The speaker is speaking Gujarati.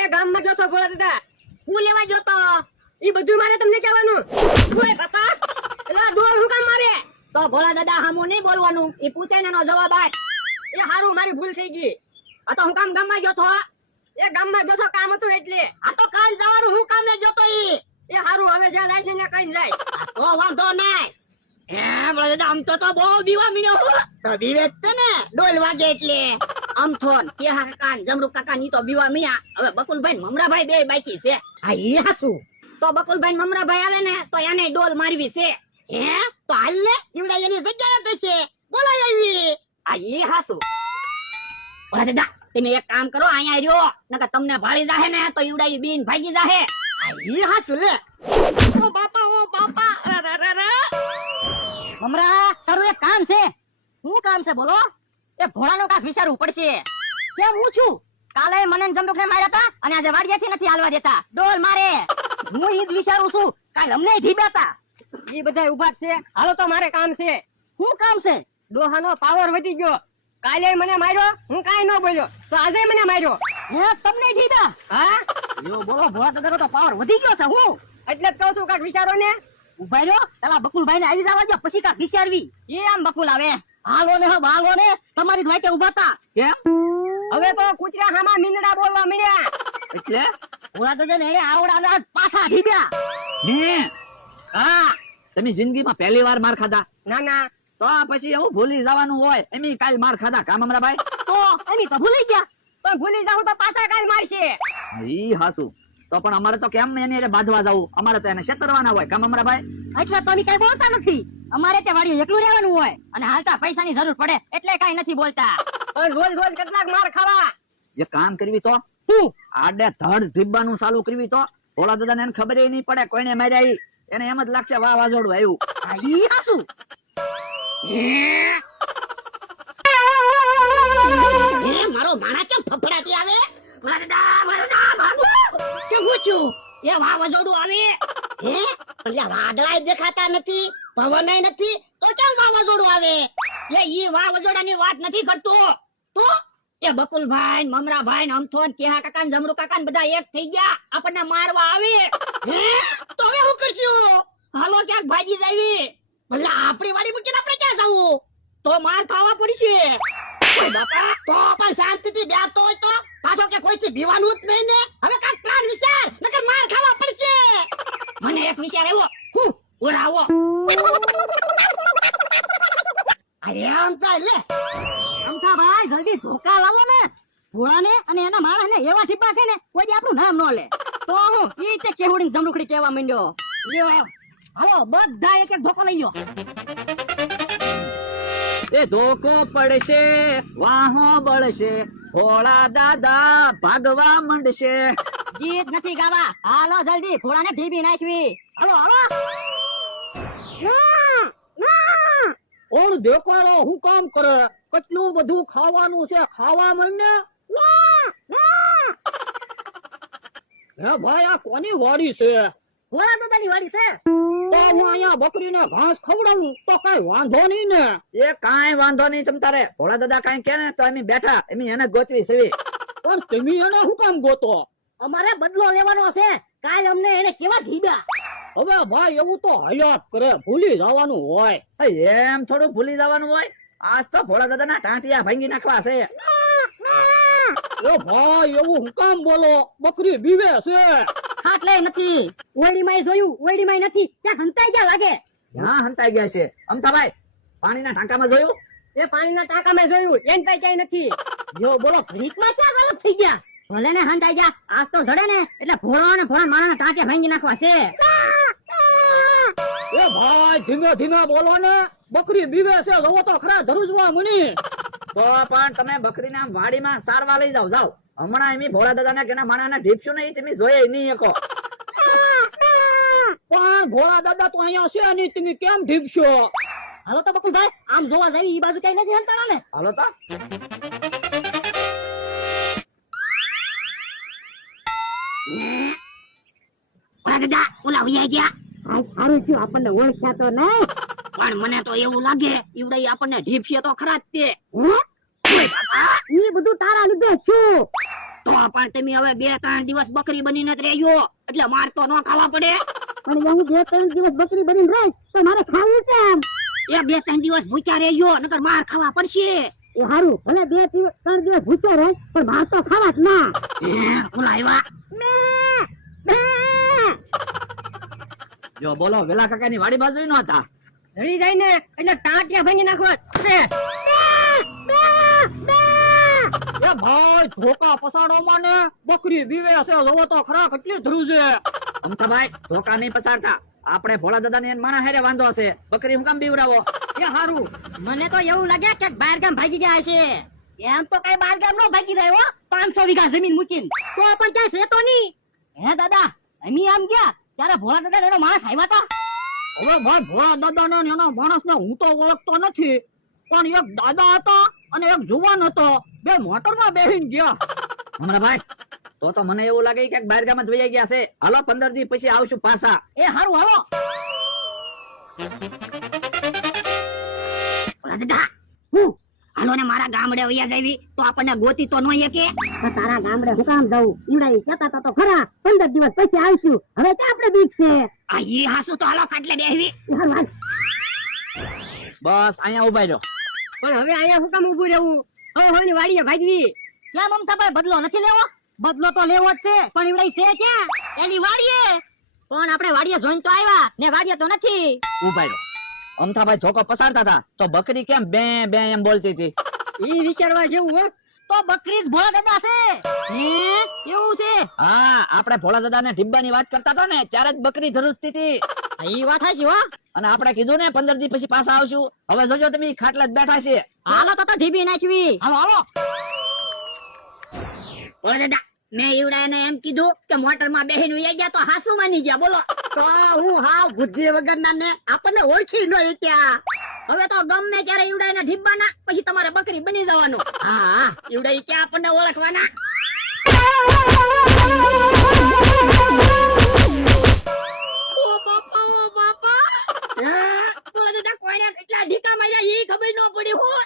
એ ગામમાં જોતો ભોળા દાદા હું લેવા જોતો ઈ બધું મારે તમને કહેવાનું ઓય બાપા એલા ડોલ હું કામ મારે તો ભોળા દાદા હામું નહીં બોલવાનું ઈ પૂછે ને એનો જવાબ આપ એ હારું મારી ભૂલ થઈ ગઈ આ તો હું કામ ગામમાં જોતો એ ગામમાં જોતો કામ હતું એટલે આ તો કાલ જવાનું હું કામ ને જોતો ઈ એ હારું હવે જ્યાં જાય છે ને કઈ જાય તો વાંધો નહીં એ ભોળા દાદા આમ તો બહુ બીવા મીણ્યો તો બીવે જ ને ડોલ વાગે એટલે આમ થોન કેહા કાકા જમરૂ કાકા ની તો બીવા મિયા હવે બકુલભાઈ મમરાભાઈ બે બાકી છે આ ઈ હાસુ તો બકુલભાઈ મમરાભાઈ આવે ને તો એને ડોલ મારવી છે હે તો હાલ લે જીવડા એની જગ્યાએ બેસે બોલાય આવી આ ઈ હાસુ ઓલા દાદા તમે એક કામ કરો અહીંયા રહ્યો નકર તમને ભાળી જાહે ને તો ઈવડા ઈ બીન ભાગી જાહે આ ઈ હાસુ લે ઓ બાપા મમરા તારું એક કામ છે શું કામ છે બોલો એ ભોળાનો કાક વિચારવું પડશે કેમ હું છું કાલે મને જમરૂખને માર્યા હતા અને આજે વાડિયાથી નથી હાલવા દેતા ડોલ મારે હું ઈ જ વિચારું છું કાલ અમને ઢીબ્યાતા ઈ બધાય ઉભા છે હાલો તો મારે કામ છે શું કામ છે ડોહાનો પાવર વધી ગયો કાલે મને માર્યો હું કાઈ ન બોલ્યો તો આજે મને માર્યો હે તમને ઢીબ્યા હા યો બોલો ભોળા દાદાનો તો પાવર વધી ગયો છે હું એટલે જ કહું છું કાક વિચારો ને ઉભા રહ્યો પેલા બકુલભાઈ ને આવી જવા દો પછી કાક વિચારવી એ આમ બકુલ આવે હાલો ને હાલો ને તમારી વાટે ઉભા તા કેમ હવે તો કૂતરા હામા મીંદડા બોલવા મળ્યા એટલે ઓલા તો ને એને આવડા પાછા ઢીબ્યા હે હા તમે જિંદગીમાં પહેલી વાર માર ખાધા ના ના તો પછી એવું ભૂલી જવાનું હોય એમી કાલ માર ખાધા કામ અમરાભાઈ તો એમી તો ભૂલી ગયા પણ ભૂલી જાવ તો પાછા કાલ મારશે ઈ હાસુ તો પણ અમારે તો કેમ એને બાંધવા જવું અમારે તો એને છેતરવાના હોય કામ અમરાભાઈ એટલે તો કઈ બોલતા નથી અમારે તે વાડી એકલું રહેવાનું હોય અને હાલતા પૈસાની જરૂર પડે એટલે કઈ નથી બોલતા પણ રોજ રોજ કેટલાક માર ખાવા જે કામ કરવી તો હું આડે ધડ ધીબવાનું ચાલુ કરવી તો ભોળા દાદાને એને ખબર નહીં પડે કોઈને માર્યા ઈ એને એમ જ લાગશે વાહ વાજોડું આવ્યું આ ઈ હાસુ મારો માણા કેમ ફફડાતી આવે ભાગો કે પૂછ્યું એ વાહ વાજોડું આવે હે એટલે વાદળાય દેખાતા નથી પવનય નથી તો કેમ વાહ વાજોડું આવે એ ઈ વાહ વાજોડાની વાત નથી કરતો તો એ બકુલભાઈ મમરાભાઈ ને અમથોન કેહા કાકા ને જમરૂ કાકા ને બધા એક થઈ ગયા આપણને મારવા આવે હે તો હવે શું કરશું હાલો ક્યાંક ભાજી જાવી ભલા આપણી વાડી મૂકીને આપણે ક્યાં જાવું તો માર ખાવા પડશે ઓય બાપા તો પણ શાંતિથી બેસતો હોય તો પાછો કે કોઈથી બીવાનું જ નહીં ને હવે કાક પ્લાન વિચાર નકર માર ખાવા પડશે મને એક વિચાર આવ્યો હું ઓરાવો અરે આમ ચાલે અમથા ભાઈ જલ્દી ધોકા લાવો ને ભોળાને અને એના માણસને એવા ઠીપા છે ને કોઈ આપણું નામ ન લે તો હું ઈ તે કેવડીને જમરૂખડી કહેવા માંડ્યો લ્યો હાલો બધા એક એક ધોકો લઈ લ્યો એ ધોકો પડશે વાહો બળશે ભોળા દાદા ભાગવા મંડશે ગીત નથી ગાવા હાલો જલ્દી ભોળાને ઢીબી નાખવી હાલો હાલો ઓણ દેખાડો હું કામ કરે કેટલું બધું ખાવાનું છે ખાવા મને હે ભાઈ આ કોની વાડી છે ભોળા દાદાની વાડી છે તો હું અહીંયા બકરીને ઘાસ ખવડાવું તો કઈ વાંધો નહીં ને એ કાંઈ વાંધો નહીં તમ તારે ભોળા દાદા કાંઈ કે ને તો એમ બેઠા એમ એને ગોતવી સેવી પણ તમે એને શું કામ ગોતો અમારે બદલો લેવાનો છે કાલ અમને એને કેવા ધીબ્યા હવે ભાઈ એવું તો હયાત કરે ભૂલી જવાનું હોય એમ થોડું ભૂલી જવાનું હોય આજ તો ભોળા દાદાના ટાંટિયા ભાંગી નાખવા છે એ ભાઈ એવું હું કામ બોલો બકરી બીવે છે ખાટલે નથી ઓડીમાં જોયું ઓડીમાં નથી ત્યાં હંતાઈ ગયા લાગે હા હંતાઈ ગયા છે અમથાભાઈ પાણીના ટાંકામાં જોયું એ પાણીના ટાંકામાં જોયું એન કઈ ક્યાંય નથી જો બોલો ઘડીકમાં ક્યાં ગલત થઈ ગયા ભલે ને હંતાઈ ગયા આજ તો જડે ને એટલે ભોળા ને ભોળા માણસના ટાંટિયા ભાંગી નાખવા છે એ ભાઈ ધીમે ધીમે બોલો ને બકરી બીવે છે જોવો તો ખરા ધરુજવા મુની તો પણ તમે બકરીના વાડીમાં સારવા લઈ જાવ જાવ હમણાં એમ ભોળા દાદાને કેના માણાને ઢીપશું નહીં તમે જોઈએ નહીં એકો પણ ભોળા દાદા તો અહીંયા છે નહીં તમે કેમ ઢીપશો હાલો તો બકુલભાઈ આમ જોવા જાય ઈ બાજુ કઈ નથી હલતા ને હાલો તો દાદા ઓલા વૈયા ગયા સારું થયું આપણને ઓળખ્યા તો નહીં પણ મને તો એવું લાગે ઈવડે આપણને ઢીપશે તો ખરા જ તે ઈ બધું તારા લીધે છું તો પણ તમે હવે 2-3 દિવસ બકરી બનીને જ રહેજો, એટલે માર તો ન ખાવા પડે. પણ હું 2-3 દિવસ બકરી બનીને રહીશ તો મારે ખાવું કેમ? એ 2-3 દિવસ ભૂખ્યા રહેજો, નકર માર ખાવા પડશે. એ હારું, ભલે 2-3 દિવસ ભૂખ્યો રહે પણ માર તો ખાવા જ ના. ઓલા આવ્યા. જો બોલો, વેલા કાકાની વાડી બાજુ નો હતા. ધરી જાય ને એટલે ટાંટિયા ભાંગી નાખો. એ ભાઈ ધોકા પસાડોમાં ને બકરી બીવે છે, જોવો તો ખરા કેટલી ધ્રુવ છે. અમથાભાઈ ધોકા નહીં પસારતા, આપણે ભોળા દાદા ને માણા હારે વાંધો હશે. બકરી હું કામ બીવરાવો? એ હારું, મને તો એવું લાગે કે બહાર ગામ ભાગી ગયા છે. એમ તો કઈ બહાર ગામ નો ભાગી જાય હો, 500 વીઘા જમીન મૂકીને. તો પણ ક્યાંય છે તો નહીં. હે દાદા, અમે આમ ગયા ત્યારે ભોળા દાદા એનો માણસ આવ્યા હતા. હવે ભાઈ ભોળા દાદા ને એનો માણસ ને હું તો ઓળખતો નથી, પણ એક દાદા હતા અને એક જુવાન હતો, બે મોટર માં બેહીને ગયા. હમણાં ભાઈ તો મને એવું લાગે કે બહાર ગામ જ વહી ગયા છે. હાલો 15 દી પછી આવશું પાછા. એ હારું હાલો. ભોળા દાદા, હું હાલો ને મારા ગામડે વયા જાવી તો આપણને ગોતી તો ન કે. તારા ગામડે હું કામ જાઉં? ઈવડાઈ કહેતા હતા તો ખરા 15 દિવસ પછી આવશું. હવે ક્યાં આપણે બીક છે? આ ઈ હાસુ તો હાલો ખાટલે બેહવી. હારું, હાલ. બસ અહીંયા ઉભા રહ્યો. પણ હવે અહીંયા હું કામ ઊભું રહેવું? હવે ની વાડીએ ભાગવી. ક્યાં મમતાભાઈ બદલો નથી લેવો? બદલો તો લેવો જ છે, પણ ઈવડાઈ છે ક્યાં? એની વાડીએ. પણ આપણે વાડીએ જોઈને તો આવ્યા ને વાડીએ તો નથી. ઉભા રહ્યો. અમથાભાઈ ધોકો પસારતા હતા તો બકરી કેમ બે બે એમ બોલતી હતી? ઈ વિચારવા જેવું હો. તો બકરી જ ભોળા દાદા છે. હે એવું છે? હા, આપણે ભોળા દાદા ને ઢીબ્બાની વાત કરતા હતા ને ત્યારે જ બકરી ધ્રુજતી હતી. ઈ વાત હાચી હો. અને આપણે કીધું ને 15 દી પછી પાછા આવશું. હવે જોજો તમે ખાટલા જ બેઠા છે. હાલો તો ઢીબી નાખવી. હાલો હાલો. ભોળા દાદા, મેં ઈવડાને એમ કીધું કે મોટર માં બેહીને ઉઈ ગયા તો હાસુ માની ગયા. બોલો તો હું હાવ બુદ્ધિ વગરના ને આપણને ઓળખી ન ત્યાં. હવે તો ગમે ત્યારે ઈવડાને ઢીબવાના, પછી તમારે બકરી બની જવાનું. હા, ઈવડા ઈ ક્યાં આપણને ઓળખવાના? ઓ બાપા, ભોળા દાદા કોઈને કેટલા ઢીકા માર્યા ઈ ખબર ન પડી. હું